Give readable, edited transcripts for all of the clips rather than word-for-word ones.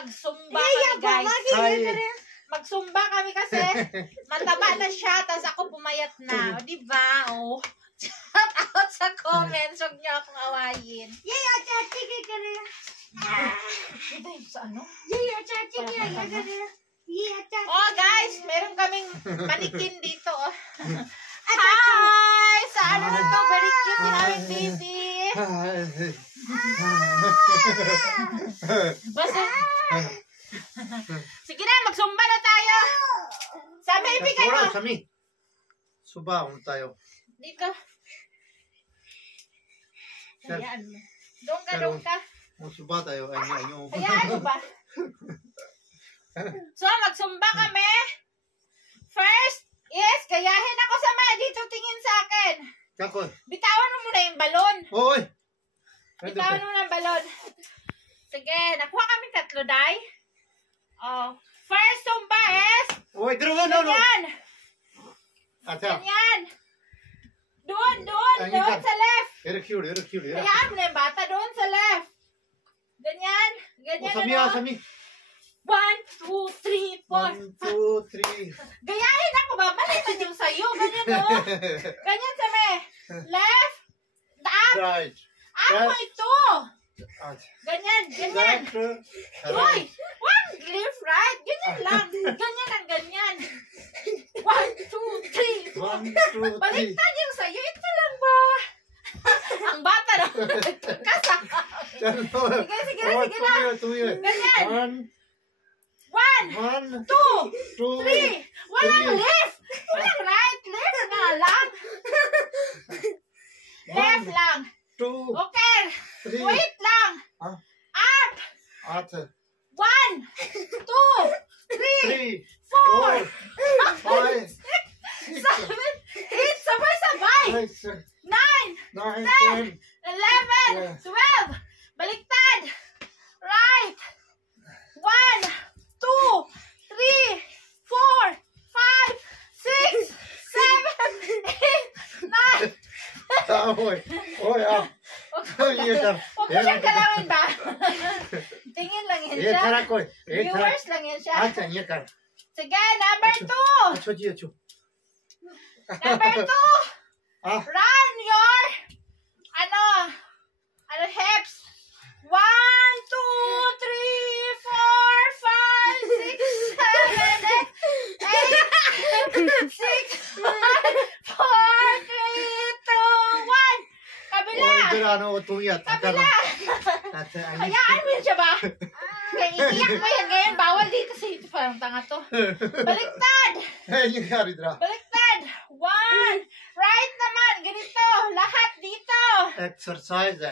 magsumba kami, guys. Magsumba kami kasi mataba na siya, tapos ako pumayat na. O, diba? O. Shout out sa comments. Huwag niyo akong awayin. Ito yung sa ano? Oh, guys, meron kaming manikin dito. Oh. Hi! Sa ano na to? Very cute yung aming baby. Basta. Sige na, magsumba na tayo. Sami, ibigay mo. Sami. Suba, tayo. Dito. Hayaan mo. Doon ka. Suba tayo. Hayaan mo ba? So, magsumba kami. First is, gayahin ako sa mga dito tingin sa akin. Kakon. Bitawan mo muna yung balon. Hoy! Bitawan mo muna yung balon. Sige, nakuha kami tatlo, Day. Oh. First sumba is, ganyan. Ganyan. Doon sa left. Hayaan mo na yung bata, doon sa left. Ganyan. Ganyan. Sami. 1, 2, 3, 4. 1, 2, 3. Gayahin ako, babalitan yung sayo. Ganyan, no? Ganyan sa me. Left. Up. Right. Ako ito. Ganyan. Hoy, one left, right. Ganyan lang. Ganyan ang ganyan. 1, 2, 3, 4. Baliktad yung sayo. Ito lang ba? Ang bata na. Kasama. Sige na. Ganyan. 1, 2, 3. Walang left. Walang right. Left na lang. Left lang. 2. Okay. Wait lang. Up. 1, 2, 3, 4, 5, 6, 7, 8. Sabay-sabay. 9, 10, 11, 12. Baliktad. Right. 1, 2, 3, 4, 5, 6, 7, 8, 9. Huwag mo siyang kalawin ba? Tingin lang yan siya. Viewers lang yan siya. Sige, number 2. Number 2. Run your hips. 1, 2, 3, 4, 5, 6, 7, 8, 6, 5, 4, 3, 2, 1. Kabila. Kabila. Hayaan mo yun siya ba? Kaya iiyak mo yan ngayon. Bawal dito sa ito. Parang tanga to. Baliktad. Baliktad. 1. Right naman. Ganito. Lahat dito. Exercise. 1,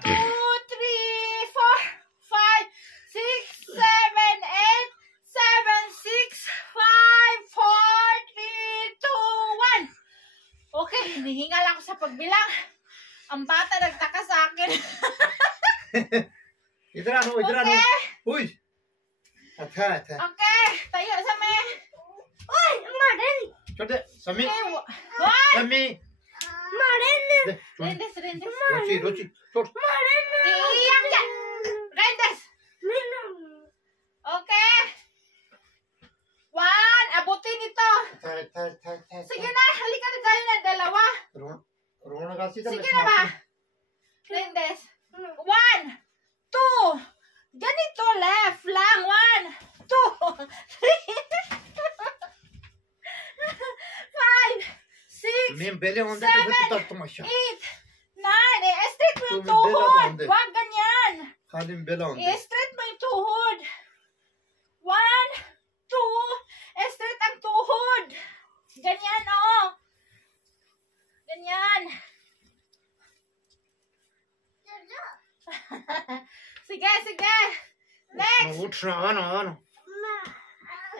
2, 3, 4, 5, 6, 7, 8, 7, 6, 5, 4, 3, 2, 1. Okay, hinihingal ako sa pagbilang. Ang bata nagtaka sa akin. Okay. Uy! Okay. Okay, tayo sa me. Uy, Martin. Sami. What? Sami. Rendes. Rochi. Iiyak yan. Rendes. Okay. 1, abutin ito. Sige na, halika na tayo na dalawa. Sige na ba? Rendes. 1, 2. Ganito, left lang. 1, 2, 3, 5, 6, 7, 8, 9. I-straight mo yung tuhod. Huwag ganyan. I-straight mo yung tuhod. 1, 2. I-straight ang tuhod. Ganyan, oh. Ganyan. Sige. Next.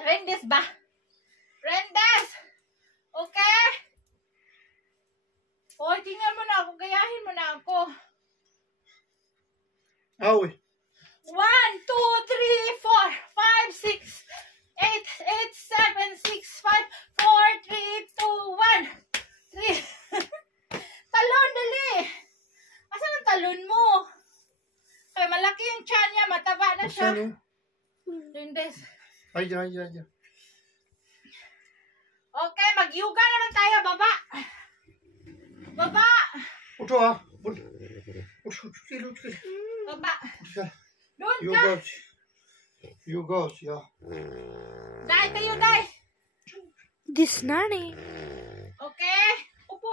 Rendes ba? Rendes. Okay? Hoy, tingnan mo na ako. Gayahin mo na ako. 1, 2, 3, 4, 5, 6, 8, 7, 6, 5, 4, 3, 2, 1. 3. Talon, dali. Asan ang talon mo? Kaya malaki yung tiyan niya. Mataba na siya. Saan? Rindes. Ay, ay, ay, ay. Okay, mag-yoga naman tayo. Baba. Baba. Uঠ ah. Uঠ. Uঠ ke. Baba. Uঠ. Doon You ka. goes. You goes, yeah. Dai tayo, dai. This nanny. Okay. Upo.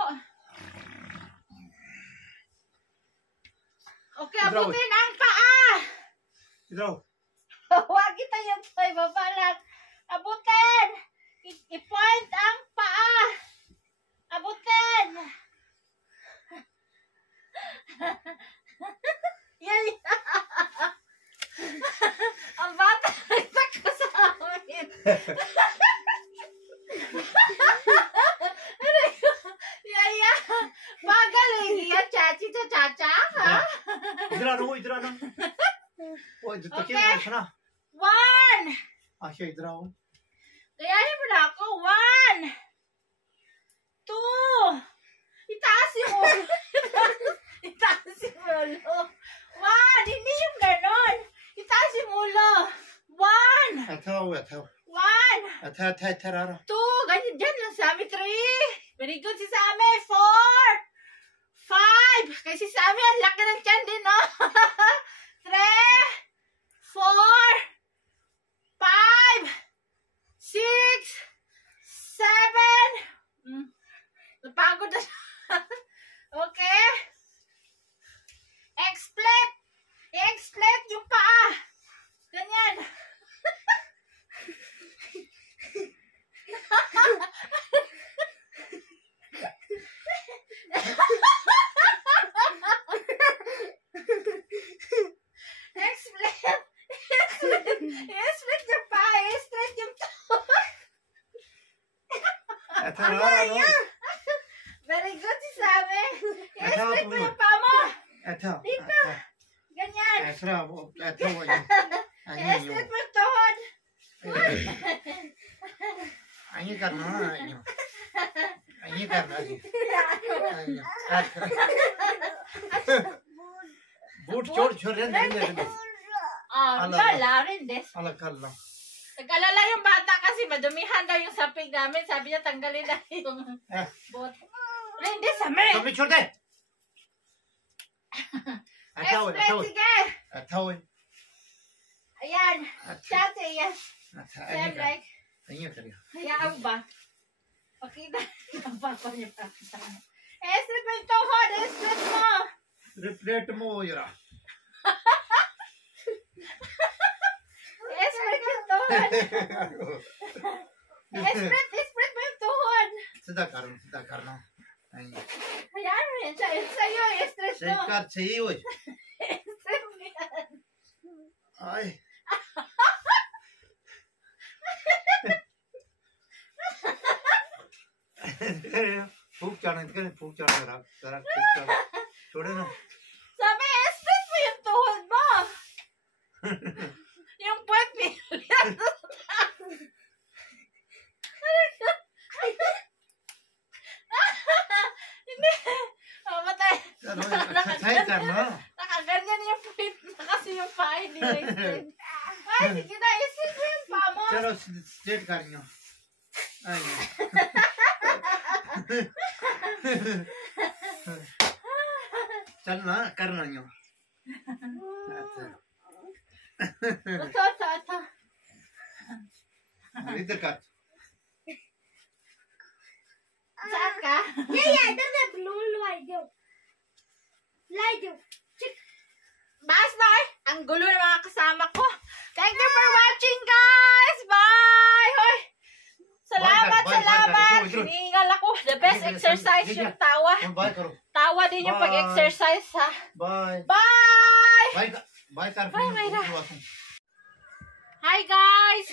Okay, Idraw. abutin ang paa. Idraw. Huwag kita yan sa'yo, baba lang. Abutin. I-point ang paa. Abutin. Yan. Ang bata nagtaka sa amin. Yaya. Bagal eh. Hiya, chachi, cha-cha-cha. Ha? इधर आ रहा हूँ, इधर आ रहा हूँ। ओ, इधर तक Okay. है ना? One. आशा इधर आओ। Kayanin mo na ako. One. Two. Itaas yung ulo. Itaas yung ulo. One. Hindi yung ganon. Itaas yung ulo. One. अच्छा। One. अच्छा आ रहा। Two. Ganyan dyan lang sa amin. Three. Very good si Sami. Four. Five. Kasi si Sami ang laki ng tiyan din, no? Three. Four. Five. Six. Seven. Napagod na siya. Okay. Explet. I-explet yung paa. Ganyan. Explet. I-explet yung paa. I-explet yung अच्छा आ रहा हूँ। Very good si Sabi. अच्छा, I-explet mo tuloy. yung paa mo. अच्छा। Dito. Ganyan. ऐसा वो अच्छा वो ये। I-explet mo yung tuhod. ये करना ये करना जी। बूट छोड़ रहने Ah, Ala. wala rin, Des. अलग कर ला। Nag-alala yung bata kasi madumihan daw yung sapig namin. Sabi niya tanggalin na yung bot. Hindi, Sami. कमी छोड़ दे। अच्छा वो Explain, sige. अच्छा वो Ayan. Chate, yan. अच्छा Same like. ये करिए। Hayaan ba? Pakita. Ang papa niya pa. Estret mo yung tuhod. Estret mo. Repellent में हो जरा। Estret yung tuhod. Estret mo yung tuhod. सीधा करना। Hayaan mo yan. Sa'yo, estret mo. Shaker चाहिए वो। Estret mo yan. आए। फूक चढ़ा जरा फूक चढ़ा छोड़े ना। Sabi, estret mo yung tuhod mo. Yung puwet ni Hindi. Oh, matay. चलो अच्छा सही करना। Nakaganyan yung puwet na kasi yung paa hindi na estret. Ay, sige na, estret mo yung paa mo. चलो स्ट्रेट करियो। आइए। चल ना करना यो। Ito. इधर कर। Saan ka? Baas na eh. Ang gulo ng mga kasama ko. Thank you for watching, guys. Bye! Hoy! Salamat, Bye. salamat. Ito. Hiningal ako. The best exercise yung tawa. Bye करो। Tawa din yung Bye. pag-exercise, ha? Bye. Bye! Bye कर। Bye, Mayra. Hi, guys!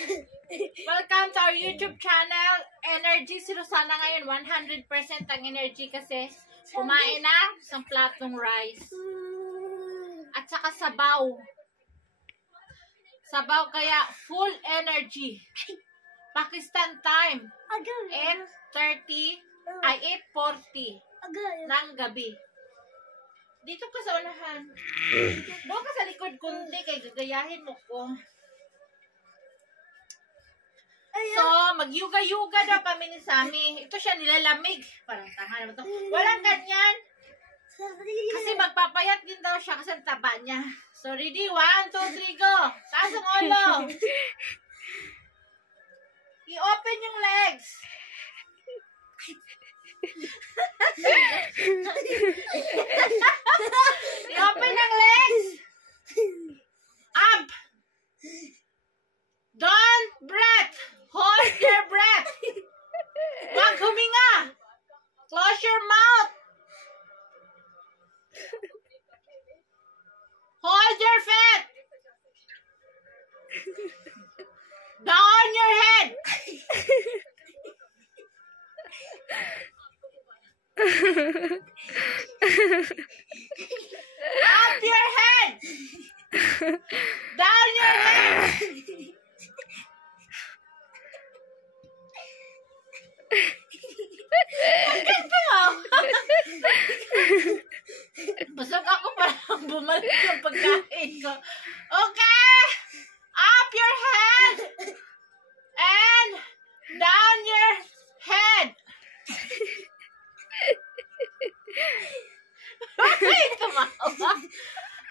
Welcome to our YouTube channel. Energy si Rosana ngayon. 100% ang energy kasi kumain ng isang platong rice. At saka sabaw. Sabaw kaya full energy. Pakistan time. 8:30 ay 8:40 ng gabi. Dito ka sa unahan. Doon ka sa likod kundi kay gagayahin mo ko. So, mag-yuga-yuga daw kami ni Sammy. Ito siya nilalamig. Parang tanga naman to. Walang ganyan. Kasi magpapayat din daw siya kasi ang taba niya. So, ready? 1, 2, 3, go! Taas ang ulo! I-open yung legs. I-open ang legs. Up. Don't breath. Hold your breath. Wag huminga. Close your mouth. Hold your feet. Down your head. Up your head. Down your head. Ang ganda oh. Busog ako parang bumalik yung pagkain ko. Okay. Up your head. And down your head. Bakit tumawa?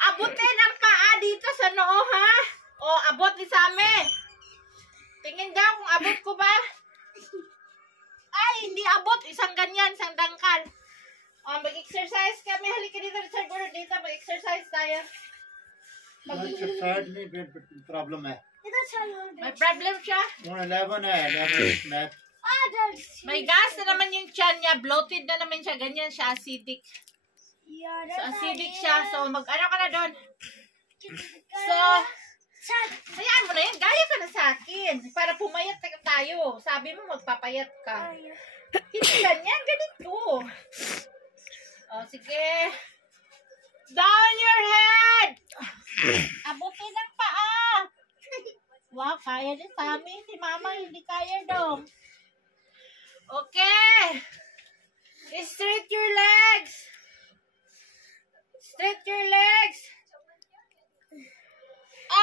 Abutin ang paa dito sa noo, ha? O, abot ni Sammy. Tingin daw kung abot ko ba? Ay, hindi abot. Isang ganyan, isang dangkal. O, mag-exercise kami. Halika dito, Richard Gordon. Dito, mag-exercise tayo. Third में प्रॉब्लम है. May problem siya. 11 है. 11 math. May gas na naman yung tiyan niya. Bloated na naman siya. Ganyan siya, acidic. So, acidic siya. So, mag-ano ka na doon. So, hayaan mo na yun. Gaya ka na sa akin. Para pumayat ka tayo. Sabi mo, magpapayat ka. Hindi ganyan. Ganito. O, sige. Down your head! Abutin ang paa! Wow, kaya din Sammy. Si Mama, hindi kaya daw. Okay. Straight your legs. Straight your legs.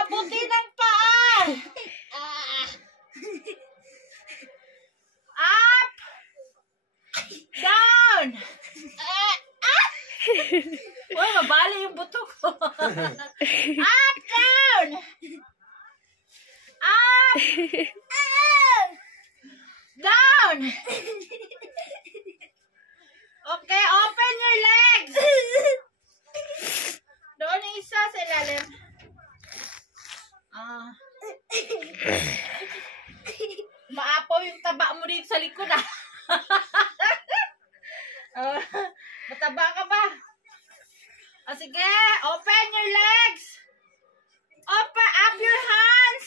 Abutin ang paa. Up. Down. Uy, mabali yung buto ko. Up, down. Up. Down. Okay, open your legs. Doon yung isa sa ilalim. Maapaw yung taba mo dito sa likod ah. Mataba ka ba? Sige, open your legs. Open up your hands.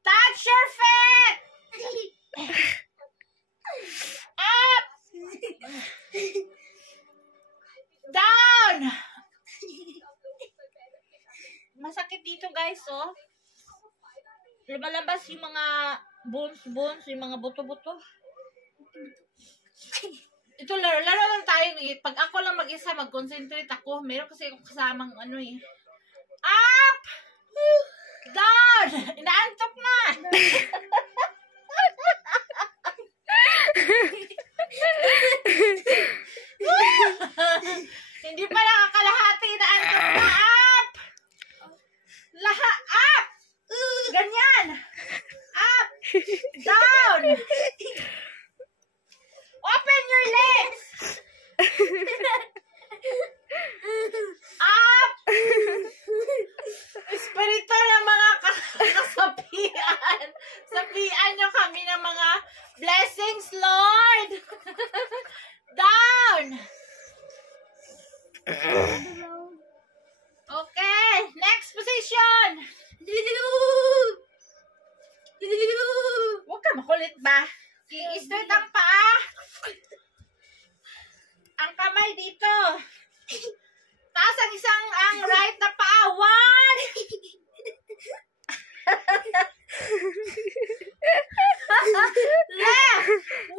Touch your feet. Up. Down. Masakit dito guys, oh. Lumalabas yung mga bones, yung mga buto-buto. Ito, laro lang tayo. Pag ako lang mag-isa, mag-concentrate ako. Meron kasi akong kasamang ano eh. Up! Down! Inaantok na! Hindi pa nakakalahati. Inaantok na. Up! Up! Ganyan! Up! Down! Open your legs! Up! Espiritu ng mga kasapian. Sapian nyo kami ng mga blessings, Lord! Down! Okay, next position! Huwag ka makulit ba? I-straight ang paa. Ang kamay dito. Taas ang right na paa. 1. Left. 1,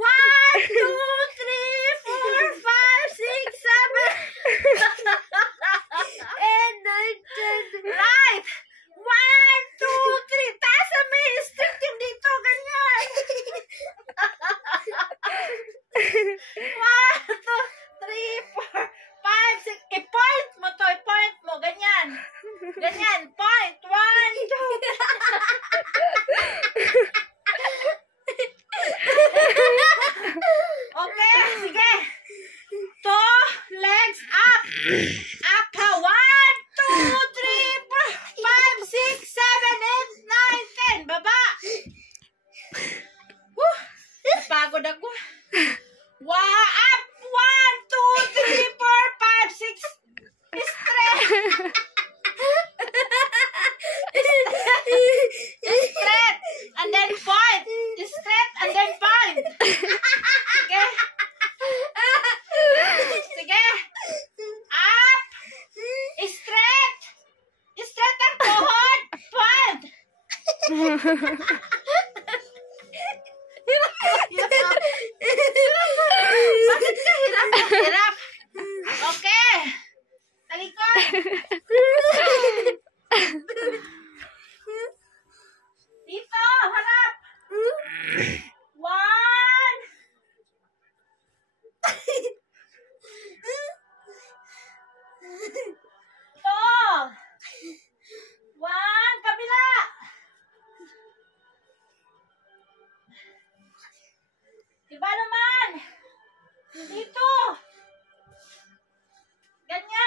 2, 3, 4, 5, 6, 7. Ganyan. Point. 1, 2. Okay, sige. 2 legs up. Up ha. 1, 2, 3, 4, 5, 6, 7, 8, 9, 10. Baba. Woo. Napagod ako. Up. 1, 2, 3, 4, 5, 6. Straight. Straight. And then point. Straight and then point. Sige. Sige. Up. Straight. Straight ang tuhod. Point. Bakit ka hirap na hirap? Okay. Talikod. Dito, harap. 1. 2. 1, kabila. Iba naman. Dito. Ganyan.